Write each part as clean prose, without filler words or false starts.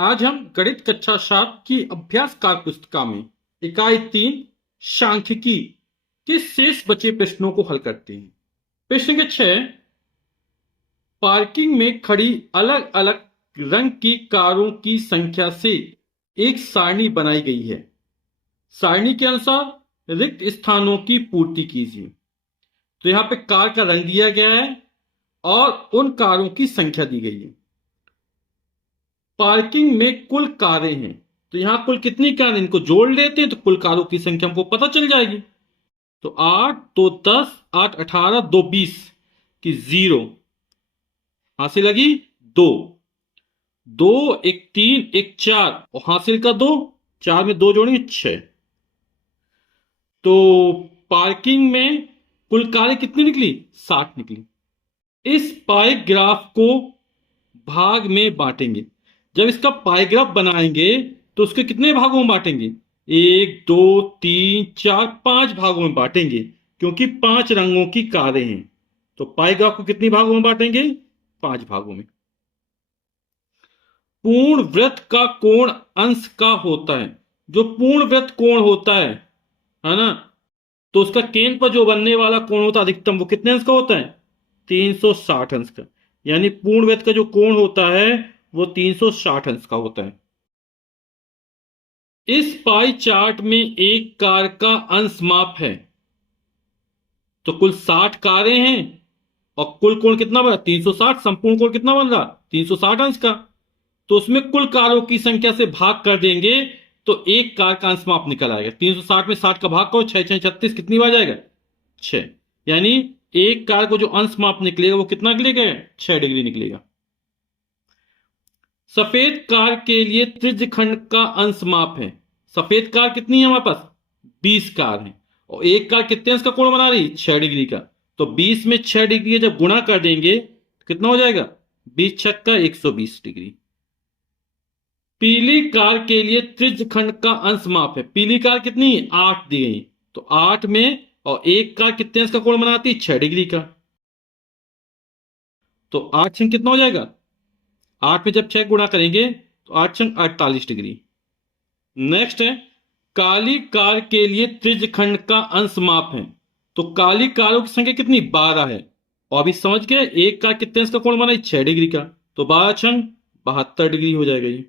आज हम गणित कक्षा 7 की अभ्यास कार पुस्तिका में इकाई 3 सांख्यिकी के शेष बचे प्रश्नों को हल करते हैं। प्रश्न के 6, पार्किंग में खड़ी अलग अलग रंग की कारों की संख्या से एक सारणी बनाई गई है। सारणी के अनुसार रिक्त स्थानों की पूर्ति कीजिए। तो यहां पे कार का रंग दिया गया है और उन कारों की संख्या दी गई है। पार्किंग में कुल कारें हैं, तो यहां कुल कितनी कार, इनको जोड़ लेते हैं तो कुल कारों की संख्या हमको पता चल जाएगी। तो 8 2 10, 8 18, 2 20 की 0 हासिल लगी 2, 2 1 3 1 4 और हासिल का 2, 4 में 2 जोड़ेंगे 6। तो पार्किंग में कुल कारें कितनी निकली, 60 निकली। इस पाई ग्राफ को भाग में बांटेंगे। जब इसका पाइग्राफ बनाएंगे तो उसके कितने भागों में बांटेंगे, 1 2 3 4 5 भागों में बांटेंगे, क्योंकि 5 रंगों की कारें हैं। तो पाइग्राफ को कितने भागों में बांटेंगे, 5 भागों में। पूर्ण वृत्त का कोण अंश का होता है। जो पूर्ण वृत्त कोण होता है ना, तो उसका केंद्र पर जो बनने वाला कोण होता है अधिकतम, वो कितने अंश का होता है, 360 अंश का। यानी पूर्ण वृत्त का जो कोण होता है वो 360 अंश का होता है। इस पाई चार्ट में एक कार का अंश माप है। तो कुल 60 कारें हैं और कुल कोण कितना बना, 360। संपूर्ण कोण कितना बन रहा, 360 अंश का। तो उसमें कुल कारों की संख्या से भाग कर देंगे तो एक कार का अंश माप निकल आएगा। 360 में 60 का भाग करो, 6 6 36, कितनी बार जाएगा, 6। यानी एक कार को जो अंश माप निकलेगा वो कितना निकलेगा, 6 डिग्री निकलेगा। सफेद कार के लिए त्रिज्यखंड का अंश माप है। सफेद कार कितनी है हमारे पास, 20 कार है और एक कार कितने अंश का कोण बना रही, 6 डिग्री का। तो 20 में 6 डिग्री जब गुणा कर देंगे तो कितना हो जाएगा, 20 छक्का 120 डिग्री। पीली कार के लिए त्रिज्यखंड का अंश माप है। पीली कार कितनी है, 8 दी गई। तो 8 में और एक कार कितने अंश का कोण बनाती है, 6 डिग्री का। तो 8 छंग कितना हो जाएगा, 8 में जब 6 गुणा करेंगे तो 8 छंग 48 डिग्री। नेक्स्ट है, काली कार के लिए त्रिज्यखंड का अंश माप है। तो काली कारों की संख्या कितनी, 12 है। और अभी समझ गए एक कार कितने अंश का कोण बना, 6 डिग्री का। तो 12 छंग 72 डिग्री हो जाएगा ये।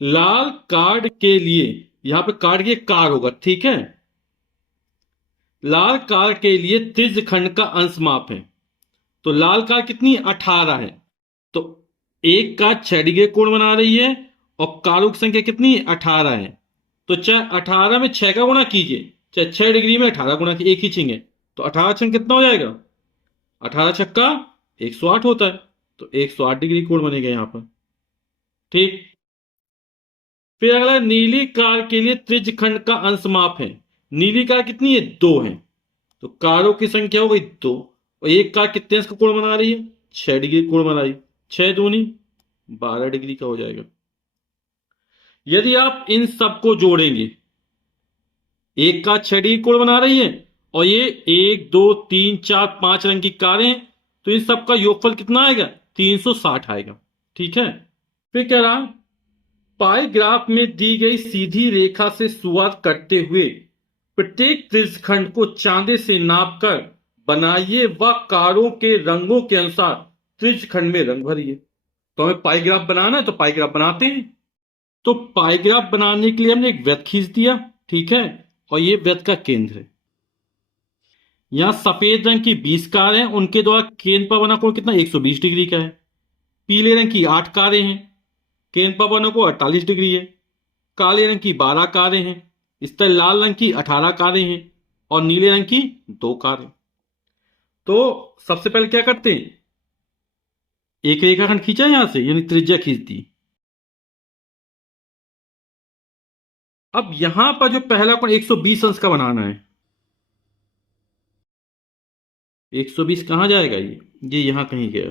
लाल कार्ड के लिए, यहां पे कार्ड की कार होगा, ठीक है। लाल कार के लिए त्रिज्यखंड का अंश माप है। तो लाल कार कितनी, 18 है। तो एक कार 6 डिग्री कोण बना रही है और कारों की संख्या कितनी, 18 है। तो चाहे 18 में 6 का गुणा कीजिए, चाहे 6 डिग्री में 18 गुणा कीजिए, एक ही छिंगे। तो 18 छंग कितना हो जाएगा, 18 छक्का 108 होता है। तो 108 डिग्री कोण बनेगा यहां पर, ठीक। फिर अगला, नीली कार के लिए त्रिज्यखंड का अंश माप है। नीली कार कितनी है, 2 है। तो कारों की संख्या हो गई 2 और एक कार कितने अंश का कोण बना रही है, 6 डिग्री कोण बना रही है। 6 दूनी 12 डिग्री का हो जाएगा। यदि आप इन सबको जोड़ेंगे, एक कार 6 डिग्री कोण बना रही है और ये 1 2 3 4 5 रंग की कारें हैं, तो इन सबका योगफल कितना आएगा, 360 आएगा, ठीक है। फिर कह रहा, पाई ग्राफ में दी गई सीधी रेखा से शुरुआत करते हुए प्रत्येक त्रिज्यखंड को चांदे से नापकर बनाइए व कारों के रंगों के अनुसार त्रिज्यखंड में रंग भरिए। तो हमें पाई ग्राफ बनाना है तो पाई ग्राफ बनाते हैं। तो पाई ग्राफ बनाने के लिए हमने एक वृत्त खींच दिया, ठीक है, और ये वृत्त का केंद्र है। यहां सफेद रंग की 20 कार हैं, उनके द्वारा केंद्र पर बना कोण कितना, 120 डिग्री का है। पीले रंग की 8 कारें हैं, केंद्र पर बना कोण 48 डिग्री है। काले रंग की 12 कारें हैं, इस तरह लाल रंग की 18 कारें हैं और नीले रंग की 2 कारें। तो सबसे पहले क्या करते हैं, एक रेखाखंड खींचा यहां से, यानी त्रिज्या खींच दी। अब यहां पर जो पहला कोण 120 अंश का बनाना है। 120 कहां जाएगा, ये यहां कहीं गया।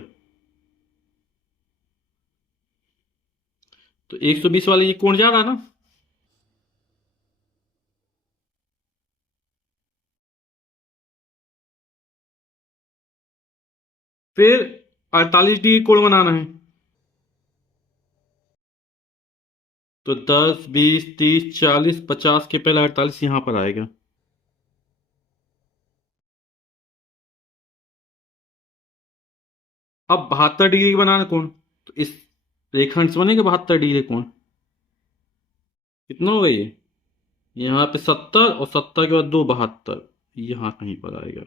तो 120 वाले ये कोण जा रहा ना, फिर 48 डिग्री कोण बनाना है। तो 10, 20, 30, 40, 50 के पहले 48 यहां पर आएगा। अब 72 डिग्री का बनाना कोण, तो इस रेखाखंड से बनेगा 72 डिग्री कोण। कितना होगा ये? यहाँ पे 70 और 70 के बाद 2, 72, यहां कहीं पर आएगा।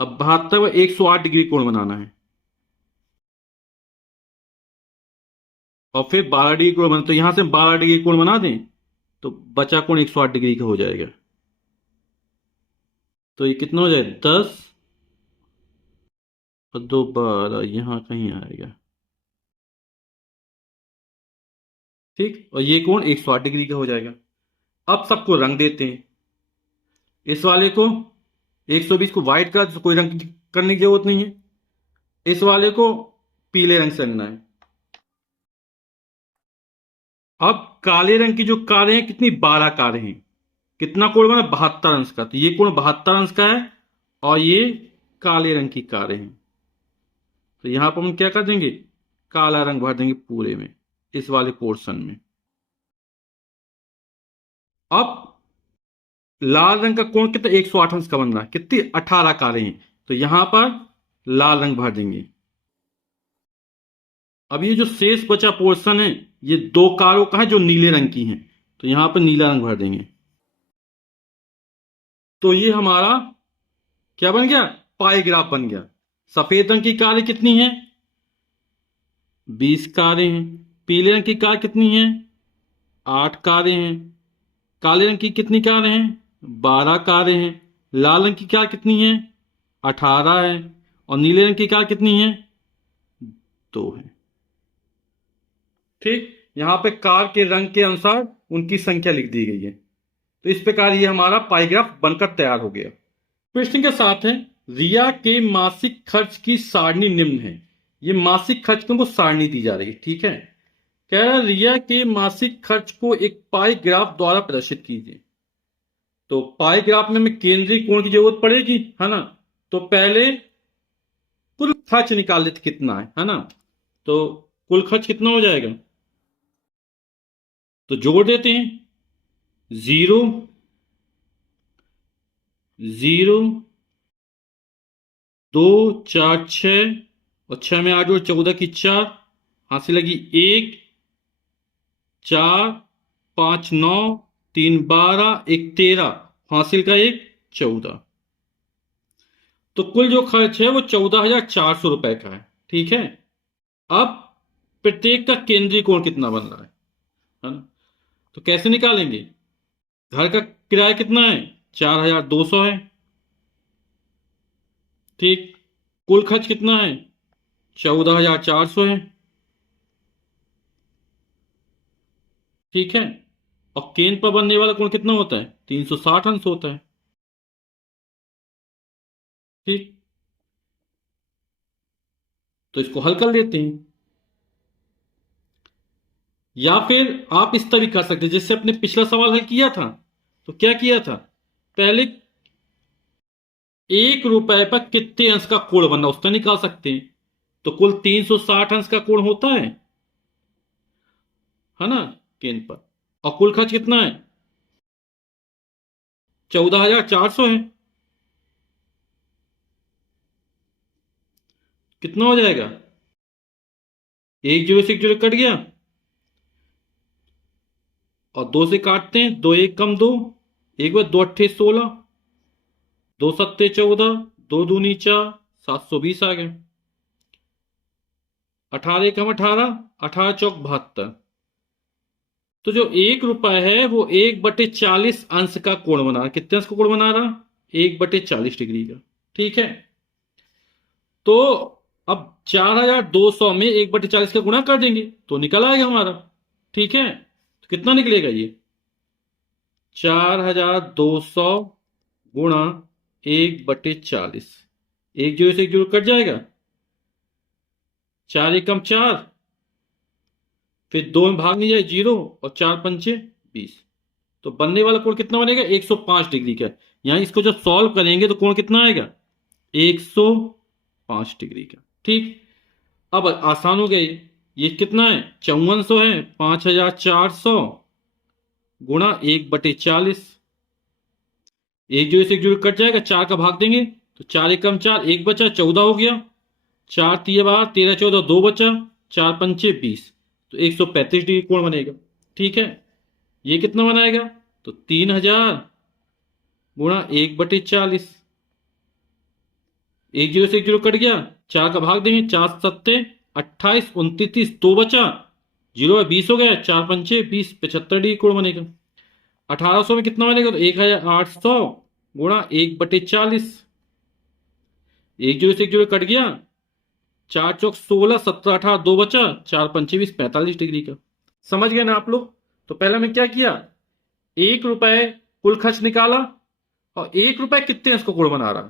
अब 72 में 108 डिग्री कोण बनाना है, और फिर 12 डिग्री कोण बना, तो यहां से 12 डिग्री कोण बना दें तो बचा कोण 108 डिग्री का हो जाएगा। तो ये कितना हो जाएगा? 10 और 2, 12, यहां कहीं आएगा। ठीक, और ये कोण 108 डिग्री का हो जाएगा। अब सबको रंग देते हैं। इस वाले को 120 को व्हाइट कलर से कोई रंग करने की जरूरत नहीं है। इस वाले को पीले रंग से रंगना है। अब काले रंग की जो कारें हैं, कितनी? 12 कारें हैं। कितना कोण बना? 72 अंश का। तो ये कोण 72 अंश का है, और ये काले रंग की कारें हैं। तो यहां पर हम क्या कर देंगे? काला रंग भर देंगे पूरे में, इस वाले पोर्शन में। अब लाल रंग का कोण कितना? 108 अंश का बन रहा है। कितनी? 18 कारें हैं, तो यहां पर लाल रंग भर देंगे। अब ये जो शेष बचा पोर्शन है, ये 2 कारों का है जो नीले रंग की हैं, तो यहां पर नीला रंग भर देंगे। तो ये हमारा क्या बन गया? पाई ग्राफ बन गया। सफेद रंग की कारें कितनी हैं? 20 कारें हैं। पीले रंग की कार कितनी है? 8 कारें हैं। काले रंग की कितनी कारें हैं? 12 कारें हैं। लाल रंग की कार कितनी है? 18 है। और नीले रंग की कार कितनी है? 2 है। ठीक, यहां पे कार के रंग के अनुसार उनकी संख्या लिख दी गई है। तो इस प्रकार ये हमारा पाईग्राफ बनकर तैयार हो गया। प्रश्न के साथ है, रिया के मासिक खर्च की सारणी निम्न है। ये मासिक खर्च को सारणी दी जा रही है। ठीक है, कह रहा है रिया के मासिक खर्च को एक पाई ग्राफ द्वारा प्रदर्शित कीजिए। तो पाई ग्राफ में हमें केंद्रीय कोण की जरूरत पड़ेगी, है ना। तो पहले कुल खर्च निकाल लेते कितना है ना। तो कुल खर्च कितना हो जाएगा? तो जोड़ देते हैं। 0, 0, 2, 4, 6, और 6 में 8 और 14 की 4, हासिल लगी 1, 4, 5, 9, 3, 12, 1, 13, हासिल का 1, 14। तो कुल जो खर्च है वो 14,400 रुपए का है। ठीक है, अब प्रत्येक का केंद्रीय कोण कितना बन रहा है ना। तो कैसे निकालेंगे? घर का किराया कितना है? 4,200 है। ठीक, कुल खर्च कितना है? 14,400 है। ठीक है, और केंद्र पर बनने वाला कोण कितना होता है? 360 अंश होता है। ठीक, तो इसको हल कर लेते हैं। या फिर आप इस तरह कर सकते हैं, जैसे अपने पिछला सवाल हल किया था। तो क्या किया था? पहले 1 रुपए पर कितने अंश का कोण बनना उसका निकाल सकते हैं। तो कुल 360 अंश का कोण होता है ना, केंद्र पर। और कुल खर्च कितना है? 14,400 है। कितना हो जाएगा? एक जीरो से एक जीरो कट गया, और 2 से काटते हैं, 2 1 कम 2, एक बार 2 अट्ठे 16, 2 सत्ते 14, 2 दूनी 4, 720 आ गए। 18 कम 18, 18 चौक 72। तो जो 1 रुपए है वो 1/40 अंश का कोण बना रहा। कितने अंश का कोण बना रहा? 1/40 डिग्री का। ठीक है, तो अब 4,200 में 1/40 का गुणा कर देंगे तो निकल आएगा हमारा। ठीक है, तो कितना निकलेगा ये? 4,200 गुणा 1/40। एक जीरो से एक जीरो कट जाएगा, 4 एकम 4, फिर 2 में भाग नहीं जाए 0, और 4 पंचे 20। तो बनने वाला कोण कितना बनेगा? 105 डिग्री का। यहां इसको जब सॉल्व करेंगे तो कोण कितना आएगा? 105 डिग्री का। ठीक, अब आसान हो गया ये कितना है, 5400 है, 5400 गुणा 1/40। एक जो से एक जो कट जाएगा, 4 का भाग देंगे तो 4 एकम 4, एक बचा, 14 हो गया। 4 तिया 12, 13 14, 2 बचा, 4 पंचे 20, तो 135 डिग्री कोण बनेगा। ठीक है, ये कितना बनाएगा, तो 3000 गुणा 1/40। एक जीरो से एक जीरो कट गया, 4 का भाग देंगे, 4 सत्ते 28, 29, 30, 2 बचा, जीरो 20 हो गया, 4 पंचे 20, 75 डिग्री कोण बनेगा। 1800 में कितना बनेगा, तो 1800 गुणा 1/40। एक जीरो से एक जीरो कट गया, 4 चौक 16, 17 18, 2 बचा, 4 पंचे 20, 45 डिग्री का। समझ गए ना आप लोग। तो पहले मैं क्या किया, 1 रुपए कुल खर्च निकाला, और 1 रुपए कितने अंश का कोण बना रहा,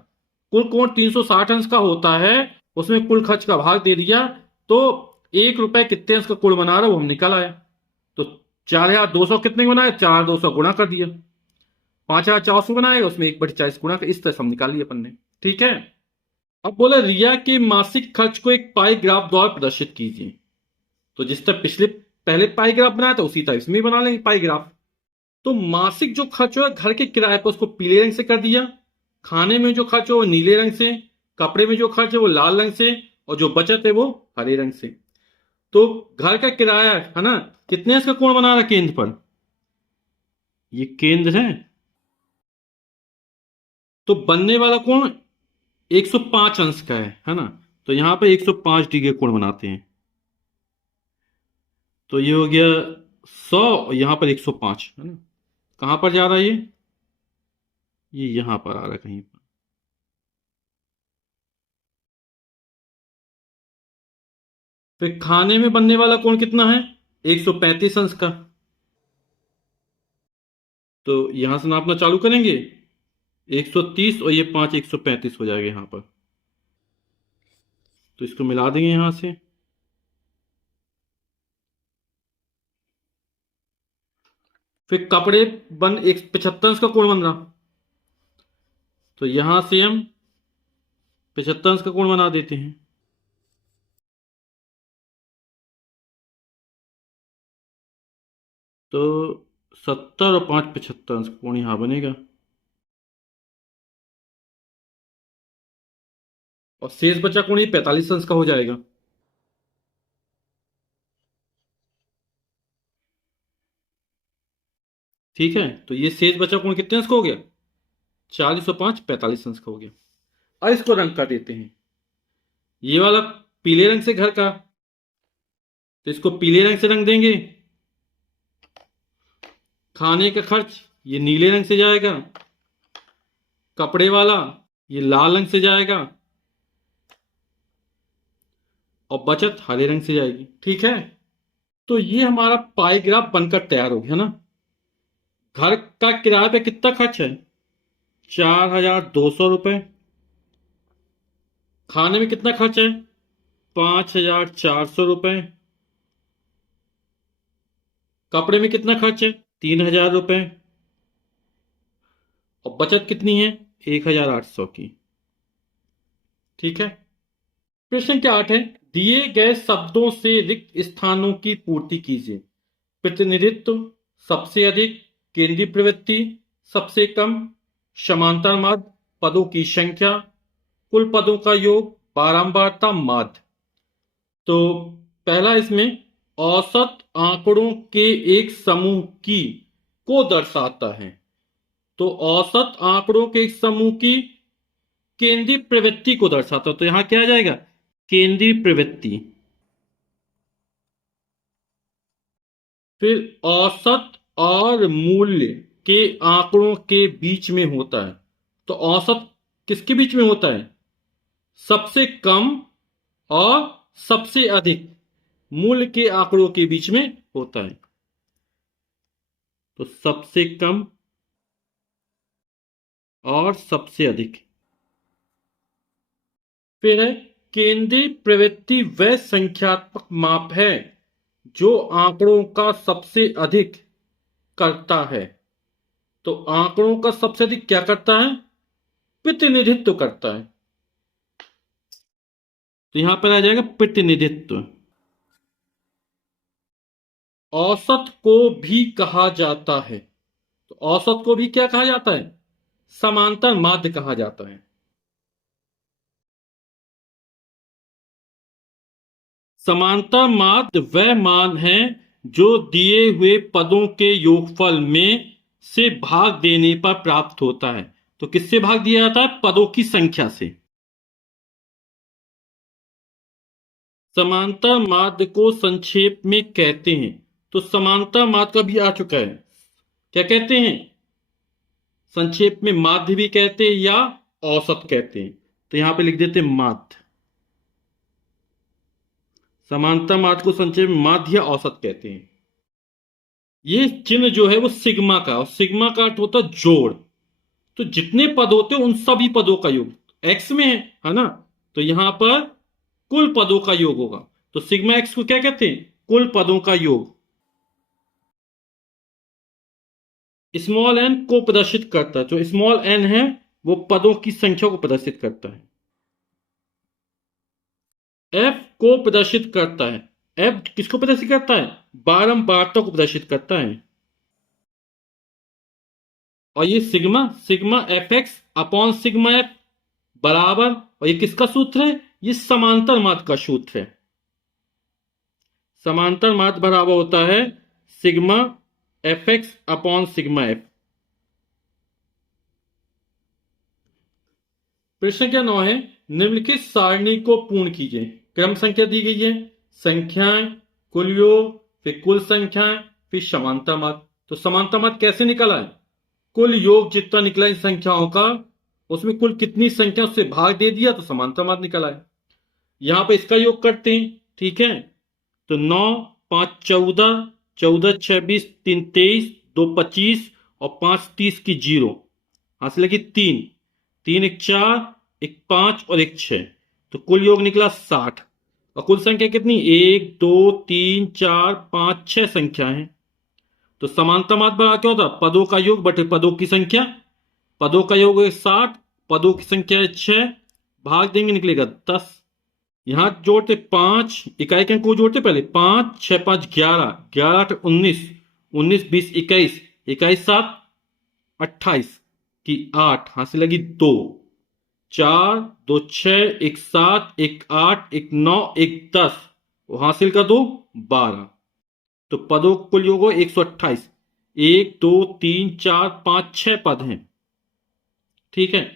कुल कोण 360 अंश का होता है, उसमें कुल खर्च का भाग दे दिया, तो 1 रुपए कितने अंश का कोण बना रहा वो हम निकल आया। तो 4200 कितने का बनाया, 4200 गुणा कर दिया, 5400 बनाएगा, उसमें 1/40 गुणा कर, इस तरह से हम निकाल लिया अपन ने। ठीक है, अब बोला रिया के मासिक खर्च को एक पाई ग्राफ द्वारा प्रदर्शित कीजिए। तो जिस तरह पिछले पहले पाई ग्राफ बनाया था उसी तरह इसमें भी बना लेंगे पाई ग्राफ। तो मासिक जो खर्च हुआ घर के किराए पर, उसको पीले रंग से कर दिया, खाने में जो खर्च है वो नीले रंग से, कपड़े में जो खर्च है वो लाल रंग से, और जो बचत है वो हरे रंग से। तो घर का किराया है ना, कितने इसका कोण बना रहा है केंद्र पर, ये केंद्र है, तो बनने वाला कोण 105 अंश का है ना, तो यहां पे 105 डिग्री कोण बनाते हैं। तो ये हो गया 100, और यहां पर 105 है ना। कहां पर जा रहा है ये यहां पर आ रहा है कहीं पर। फिर खाने में बनने वाला कोण कितना है, 135 अंश का। तो यहां से नापना चालू करेंगे, 130 और ये 5, 135 हो जाएगा यहां पर। तो इसको मिला देंगे यहां से, फिर कपड़े बन 175 का कोण बन रहा, तो यहां से हम 75 का कोण बना देते हैं। तो 70 और 5 75 कोण यहां बनेगा, और शेष बचा कोण ये 45 अंश का हो जाएगा। ठीक है, तो ये शेष बचा कोण कितने अंश का हो गया, 40 और 5 45 अंश का हो गया। अब इसको रंग कर देते हैं, ये वाला पीले रंग से घर का, तो इसको पीले रंग से रंग देंगे। खाने का खर्च ये नीले रंग से जाएगा, कपड़े वाला ये लाल रंग से जाएगा, और बचत हरे रंग से जाएगी। ठीक है, तो ये हमारा पाई ग्राफ बनकर तैयार हो गया ना। घर का किराए पे कितना खर्च है, 4200 रुपए। खाने में कितना खर्च है, 5400 रुपए। कपड़े में कितना खर्च है, 3000 रुपए। और बचत कितनी है, 1800 की। ठीक है, प्रश्न क्या 8 है, दिए गए शब्दों से रिक्त स्थानों की पूर्ति कीजिए। प्रतिनिधित्व, सबसे अधिक, केंद्रीय प्रवृत्ति, सबसे कम, समांतर माध्य, पदों की संख्या, कुल पदों का योग, बारंबारता, माध्य। तो पहला इसमें औसत आंकड़ों के एक समूह की को दर्शाता है। तो औसत आंकड़ों के एक समूह की केंद्रीय प्रवृत्ति को दर्शाता है, तो यहां क्या आ जाएगा, केंद्रीय प्रवृत्ति। फिर औसत और मूल्य के आंकड़ों के बीच में होता है। तो औसत किसके बीच में होता है, सबसे कम और सबसे अधिक मूल्य के आंकड़ों के बीच में होता है। तो सबसे कम और सबसे अधिक। फिर है केंद्रीय प्रवृत्ति वह संख्यात्मक माप है जो आंकड़ों का सबसे अधिक करता है। तो आंकड़ों का सबसे अधिक क्या करता है, प्रतिनिधित्व करता है। तो यहां पर आ जाएगा प्रतिनिधित्व। औसत को भी कहा जाता है। तो औसत को भी क्या कहा जाता है? समांतर माध्य कहा जाता है। समांतर माध्य वह मान है जो दिए हुए पदों के योगफल में से भाग देने पर प्राप्त होता है। तो किससे भाग दिया जाता है? पदों की संख्या से। समांतर माध्य को संक्षेप में कहते हैं। तो समांतर माध्य का भी आ चुका है। क्या कहते हैं? संक्षेप में माध्य भी कहते हैं या औसत कहते हैं। तो यहां पे लिख देते हैं माध्य। समांतर माध्य को संक्षेप में माध्य या औसत कहते हैं। ये चिन्ह जो है वो सिग्मा का, और सिग्मा का अर्थ होता है जोड़। तो जितने पद होते हैं उन सभी पदों का योग एक्स में है ना। तो यहां पर कुल पदों का योग होगा। तो सिग्मा एक्स को क्या कहते हैं? कुल पदों का योग। स्मॉल एन को प्रदर्शित करता है। जो स्मॉल एन है वो पदों की संख्या को प्रदर्शित करता है। एफ को प्रदर्शित करता है। एफ किसको प्रदर्शित करता है? बारंबारता को प्रदर्शित करता है। और ये sigma, sigma F x upon sigma F बराबर, और ये किसका सूत्र है? ये समांतर माध्य का सूत्र है। समांतर माध्य बराबर होता है sigma F x upon sigma F. प्रश्न क्या 9 है? निम्नलिखित सारणी को पूर्ण कीजिए। क्रम संख्या दी गई है, संख्याएं, कुल योग, फिर कुल संख्याएं, फिर समांतर माध्य। तो समांतर माध्य कैसे निकला है? कुल योग जितना निकला इन संख्याओं का, उसमें कुल कितनी संख्या उससे भाग दे दिया तो समांतर माध्य निकला है। यहां पे इसका योग करते हैं, ठीक है। तो 9 5 14, 14 26, 3 23, 2 25 और 5 30 की 0 हासिल है कि 3, 3 1 4, 1 5 और 1 6। तो कुल योग निकला 60। और कुल संख्या कितनी? 1 2 3 4 5 6 संख्या है। तो समांतर माध्य बड़ा क्या होता? पदों का योग बटे पदों की संख्या। पदों का योग है 60, पदों की संख्या है 6, भाग देंगे निकलेगा 10। यहां जोड़ते 5 इकाई के अंक को जोड़ते पहले 5 6 5 11, 11 8 19, 19 20 21, 21 7 28 की 8 हासिल लगी 2, 4 2 6 1 7 1 8 1 9 1 10 और हासिल का 2 12। तो पदों का कुल योग हो 128। 1 2 3 4 5 6 पद हैं, ठीक है।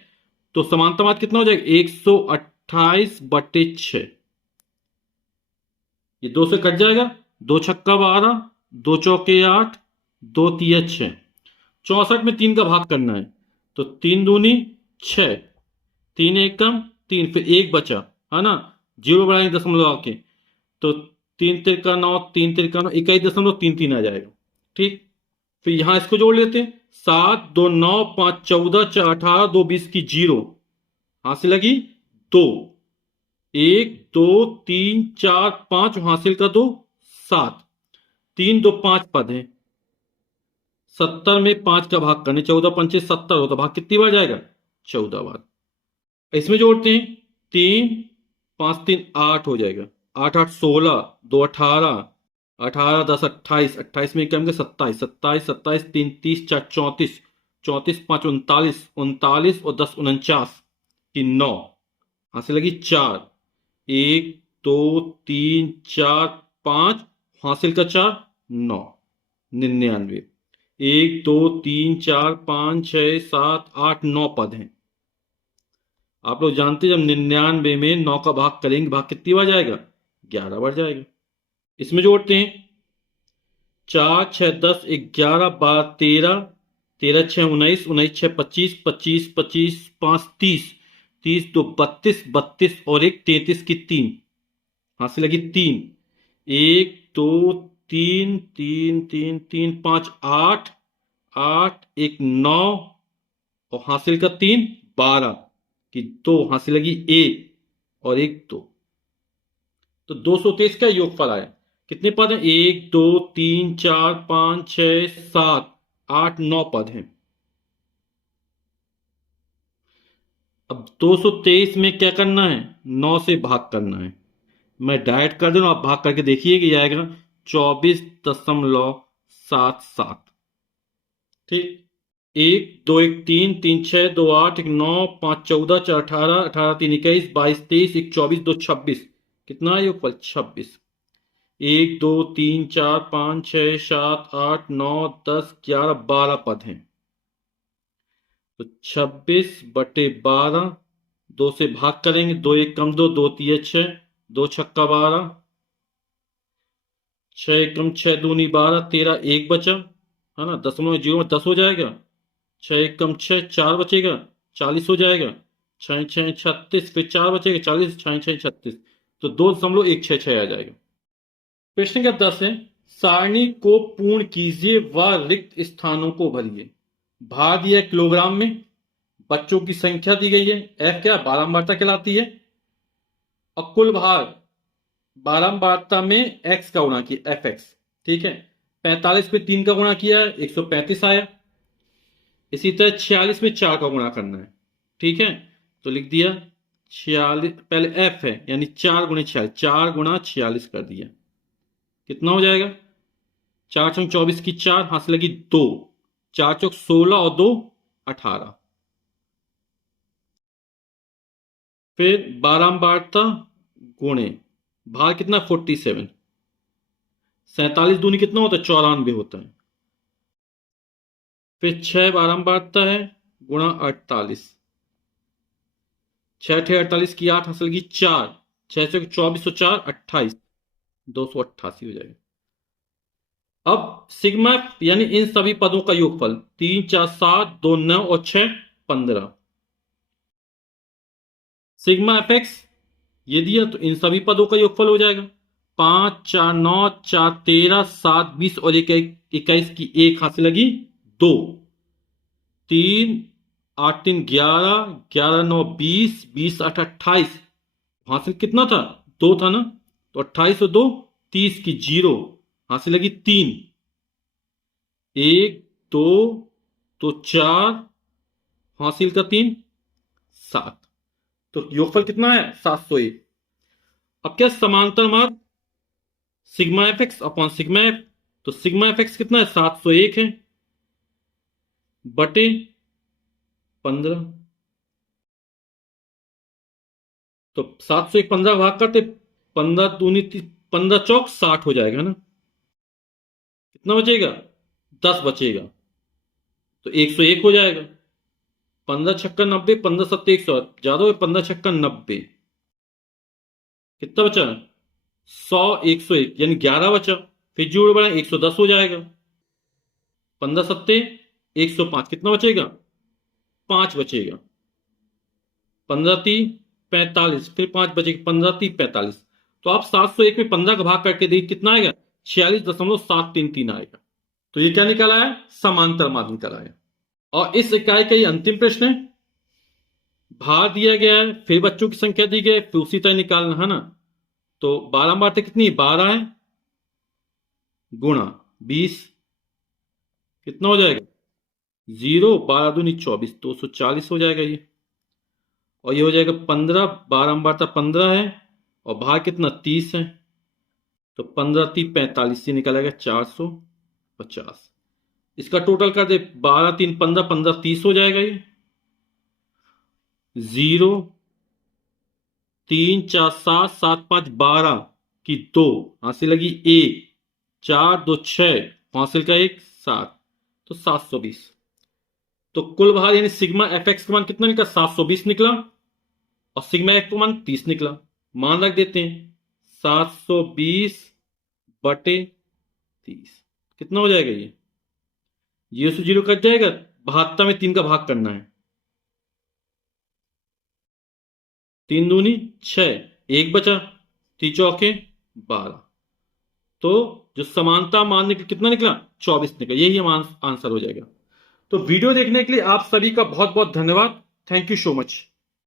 तो समांतर माध्य कितना हो जाएगा? 128 बटे 6। ये 2 से कट जाएगा, 2 छक्का 12, 2 चौके 8, 2 तिया 6। 64 में 3 का भाग करना है। तो 3 दूनी 6, 3 एक कम 3, फिर 1 बचा है ना, 0 बढ़ाएंगे दशमलव आके। तो 3 तिरका 9, 3 तिरका 9, 21.33 आ जाएगा, ठीक। फिर यहां इसको जोड़ लेते हैं, 7 2 9 5 14 4 18 2 20 की 0 हासिल लगी 2, 1 2 3 4 5 हासिल का 2 7, 3 2 5 पद है। 70 में 5 का भाग करने, 14 पंचे 70 होता, भाग कितनी बार जाएगा? 14 बार। इसमें जोड़ते हैं 3 5 3 8 हो जाएगा, 8 8 16, 2 18, 18 10 28, 28 में कम के 27, 27 27 3 30 4 34, 34 5 39, 39 और 10 49 की 9 हासिल लगी 4, 1 2 3 4 5 हासिल का 4 9, 99। 1 2 3 4 5 6 7 8 9 पद हैं। आप लोग जानते हैं जब 99 में 9 का भाग करेंगे, भाग कितनी बार जाएगा? 11 बार जाएगा। इसमें जोड़ते हैं 4 6 10 11 12 13, 13 6 19, 19 6 25, 25 25 5 30, 30 2 32, 32 और 1 33 की 3 हासिल लगी 3, 1 2 3 3 3 3 5 8, 8 1 9 और हासिल का 3 12 की 2 हासिल लगी 1 और 1 2। तो 223 का योगफल आया। कितने पद हैं? 1 2 3 4 5 6 7 8 9 पद हैं। अब 223 में क्या करना है? 9 से भाग करना है। मैं डायरेक्ट कर दूं, आप भाग करके देखिए कि आएगा 24.77। ठीक। 1 2 1 3 3 6 2 8 1 9 5 14 4 18 18 3 21 22 23 1 24 2 26। कितना है योगफल? 26। 1 2 3 4 5 6 7 8 9 10 11 12 पद हैं। तो 26/12, 2 से भाग करेंगे, 2 1 कम 2, 2 3 6, 2 छक्का 12, 6 1 कम 6 दूनी 12, 13 1 बचा, है ना, 0.0 में 10 हो जाएगा। 6 1 कम 6 4 बचेगा, 40 हो जाएगा। 6 6 36, फिर 4 बचेगा, 40, 6 6 36, तो 2.166 आ जाएगा। प्रश्न का 10 है, सारणी को पूर्ण कीजिए व रिक्त स्थानों को भरिए। भार दिया है किलोग्राम में, बच्चों की संख्या दी गई है, एफ क्या बारंबारता कहलाती है, और कुल भार बारंबारता में एक्स का गुणा किया, एफ एक्स। ठीक है, 45 पे 3 का गुणा किया है, 135 आया। इसी तरह 46 में 4 का गुणा करना है। ठीक है, तो लिख दिया 46, पहले एफ है यानी 4 गुणे 46, 4 गुणा 46 कर दिया, कितना हो जाएगा? 4 चौक 24 की 4, हाथ से लगी 2, 4 चौक 16 और 2 18। फिर बारंबारता गुणे भार कितना? 47। 47 दूनी कितना होता है? 94 होता है। फिर 6 बारंबारता है गुणा 48, 6 6 48 की 8, हासिल की 4, 6 से 24 4 28, 288 हो जाएगा। अब सिग्मा यानी इन सभी पदों का योगफल 3 4 7 2 9 और 6 15। सिग्मा एफ एक्स ये दिया तो इन सभी पदों का योगफल हो जाएगा 5 4 9 4 13 7 20 और 21 की 1 हाथ से लगी 2, 3 8 3 11 11 9 20 20 8 28, हासिल कितना था? 2 था ना, तो 28 और 2 30 की 0, हासिल लगी 3, 1 2 तो 4, हासिल का 3 7, तो योगफल कितना है? 701। अब क्या समांतर मार्ग sigma F x upon sigma F, तो सिग्मा एफ एक्स कितना है? 701 है बटे 15, तो 701 15 भाग करते, 15 दूनी 15 चौक 60 हो जाएगा ना, कितना बचेगा? 10 बचेगा, तो 101 हो जाएगा। 15 छक्का 90, 15 सत्ते 100, ज्यादा हो, 15 छक्का 90, कितना बचा? 100 101 यानी 11 बचा, फिर जोड़ बढ़ाए 110 हो जाएगा। 15 सत्ते 105, कितना बचेगा? 5 बचेगा। 15 तीन 45, फिर 5 बचेगा, 15 तीन 45, तो आप 701 में 15 का भाग करके देखिए कितना आएगा? 46.733 आएगा। तो ये क्या निकला है? समांतर मार्ग निकला है। और इस इकाई का ये अंतिम प्रश्न है। भार दिया गया है, फिर बच्चों की संख्या दी गई है, फिर उसी तरह निकालना है ना। तो बारंबारता कितनी? 12 है गुणा 20, कितना हो जाएगा? 0, 12 दूनी 24, 240 हो जाएगा ये। और ये हो जाएगा 15, बारंबारता 15 है और भार कितना? 30 है, तो 15 3 45 से निकलेगा 450। इसका टोटल कर दे, 12 3 15, 15 30 हो जाएगा ये। 0 3 4 7 7 5 12 की 2, हासिल लगी 1, 4 2 6, हासिल का 1 7, तो 720। तो कुल भार यानी सिग्मा एफ एक्स का मान कितना निकला? 720 निकला, और सिग्मा एफ का मान 30 निकला। मान रख देते हैं, 720 बटे 30, कितना हो जाएगा ये? 0 से 0 कट जाएगा, 72 में 3 का भाग करना है, 3 दूनी 6, 1 बचा, 3 चौके 12, तो जो समानता मान निकला कितना निकला? 24 निकला। यही आंसर हो जाएगा। तो वीडियो देखने के लिए आप सभी का बहुत बहुत धन्यवाद। Thank you so much.